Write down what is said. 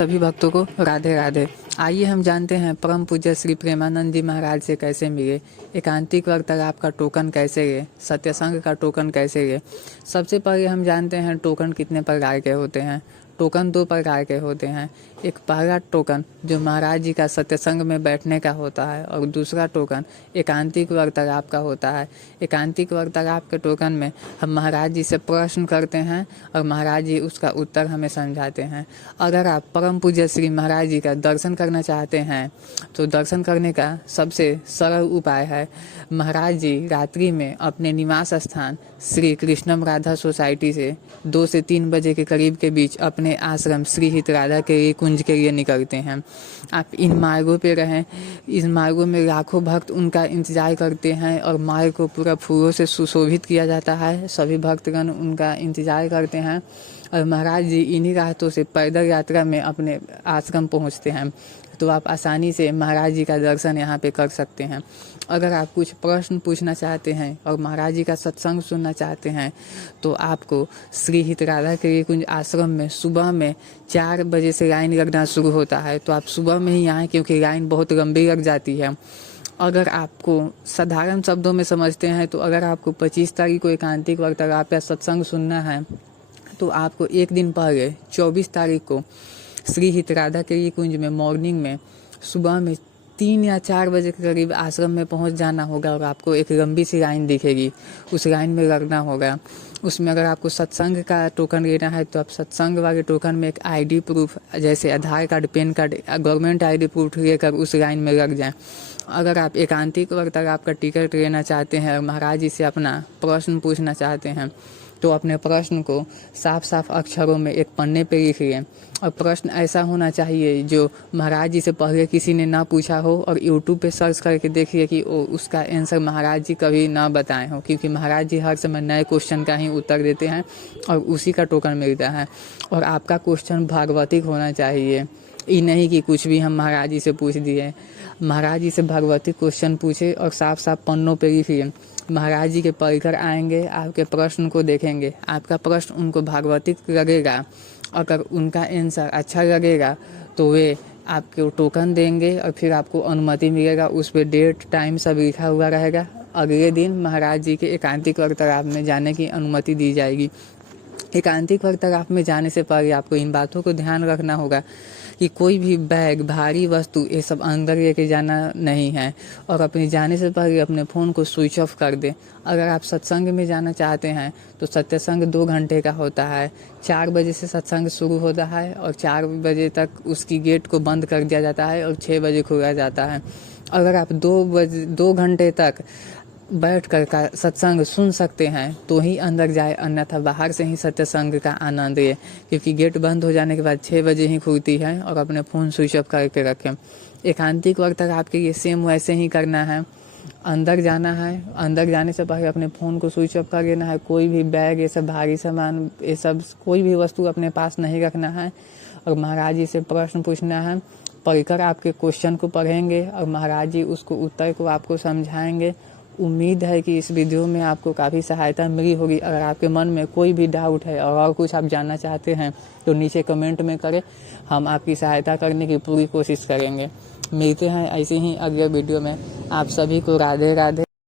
सभी भक्तों को राधे राधे। आइए हम जानते हैं परम पूज्य श्री प्रेमानंद जी महाराज से कैसे मिले, एकांतिक वार्तालाप का टोकन कैसे ले, सत्संग का टोकन कैसे ले। सबसे पहले हम जानते हैं टोकन कितने प्रकार के होते हैं। टोकन 2 प्रकार के होते हैं। एक पहला टोकन जो महाराज जी का सत्संग में बैठने का होता है और दूसरा टोकन एकांतिक वार्तालाप का होता है। एकांतिक वार्तालाप के टोकन में हम महाराज जी से प्रश्न करते हैं और महाराज जी उसका उत्तर हमें समझाते हैं। अगर आप परम पूज्य श्री महाराज जी का दर्शन करना चाहते हैं तो दर्शन करने का सबसे सरल उपाय है, महाराज जी रात्रि में अपने निवास स्थान श्री कृष्णम राधा सोसाइटी से 2 से 3 बजे के करीब के बीच अपने आश्रम श्री हित राधा के कुंज के लिए निकलते हैं। आप इन मार्गों पे रहें। इस मार्गों में लाखों भक्त उनका इंतजार करते हैं और मार्ग को पूरा फूलों से सुशोभित किया जाता है। सभी भक्तगण उनका इंतजार करते हैं और महाराज जी इन्हीं रास्तों से पैदल यात्रा में अपने आश्रम पहुंचते हैं। तो आप आसानी से महाराज जी का दर्शन यहाँ पे कर सकते हैं। अगर आप कुछ प्रश्न पूछना चाहते हैं और महाराज जी का सत्संग सुनना चाहते हैं तो आपको श्री हित राधा के कुंज आश्रम में सुबह में 4 बजे से लाइन लगना शुरू होता है। तो आप सुबह में ही आएँ क्योंकि लाइन बहुत लंबी लग जाती है। अगर आपको साधारण शब्दों में समझते हैं तो अगर आपको 25 तारीख को एकांतिक वार्तालाप या सत्संग सुनना है तो आपको एक दिन पहले 24 तारीख को श्री हित राधा के कुंज में मॉर्निंग में सुबह में 3 या 4 बजे के करीब आश्रम में पहुंच जाना होगा और आपको एक लंबी सी लाइन दिखेगी, उस लाइन में लगना होगा। उसमें अगर आपको सत्संग का टोकन लेना है तो आप सत्संग वाले टोकन में एक आईडी प्रूफ जैसे Aadhaar card, PAN card, government ID proof लेकर उस लाइन में लग जाएं। अगर आप एकांतिक वार्तालाप का टिकट लेना चाहते हैं और महाराज जी से अपना प्रश्न पूछना चाहते हैं तो अपने प्रश्न को साफ साफ अक्षरों में एक पन्ने पे लिखिए और प्रश्न ऐसा होना चाहिए जो महाराज जी से पहले किसी ने ना पूछा हो और यूट्यूब पे सर्च करके देखिए कि उसका आंसर महाराज जी कभी ना बताए हो, क्योंकि महाराज जी हर समय नए क्वेश्चन का ही उत्तर देते हैं और उसी का टोकन मिलता है। और आपका क्वेश्चन भागवतिक होना चाहिए, ये नहीं कि कुछ भी हम महाराज जी से पूछ दिए। महाराज जी से भागवतिक क्वेश्चन पूछे और साफ साफ पन्नों पे लिखिए। महाराज जी के परिकर आएंगे, आपके प्रश्न को देखेंगे, आपका प्रश्न उनको भागवतिक लगेगा। अगर उनका आंसर अच्छा लगेगा तो वे आपको टोकन देंगे और फिर आपको अनुमति मिलेगा। उस पर डेट टाइम सब लिखा हुआ रहेगा। अगले दिन महाराज जी के एकांतिक वार्तालाप में जाने की अनुमति दी जाएगी। एकांतिक वार्तालाप में जाने से पहले आपको इन बातों को ध्यान रखना होगा कि कोई भी बैग, भारी वस्तु ये सब अंदर लेके जाना नहीं है और अपने जाने से पहले अपने फ़ोन को स्विच ऑफ कर दें। अगर आप सत्संग में जाना चाहते हैं तो सत्संग 2 घंटे का होता है। 4 बजे से सत्संग शुरू होता है और 4 बजे तक उसकी गेट को बंद कर दिया जाता है और 6 बजे खोला जाता है। अगर आप 2 घंटे तक बैठ कर का सत्संग सुन सकते हैं तो ही अंदर जाए, अन्यथा बाहर से ही सत्संग का आनंद ले, क्योंकि गेट बंद हो जाने के बाद 6 बजे ही खुलती है। और अपने फ़ोन स्विच ऑफ करके रखें। एकांतिक वार्तालाप के लिए सेम वैसे ही करना है। अंदर जाना है, अंदर जाने से पहले अपने फ़ोन को स्विच ऑफ कर लेना है। कोई भी बैग, ये सब भारी सामान, ये सब कोई भी वस्तु अपने पास नहीं रखना है और महाराज जी से प्रश्न पूछना है। पढ़कर आपके क्वेश्चन को पढ़ेंगे और महाराज जी उसको उत्तर को आपको समझाएंगे। उम्मीद है कि इस वीडियो में आपको काफ़ी सहायता मिली होगी। अगर आपके मन में कोई भी डाउट है और कुछ आप जानना चाहते हैं तो नीचे कमेंट में करें, हम आपकी सहायता करने की पूरी कोशिश करेंगे। मिलते हैं ऐसे ही अगले वीडियो में। आप सभी को राधे राधे।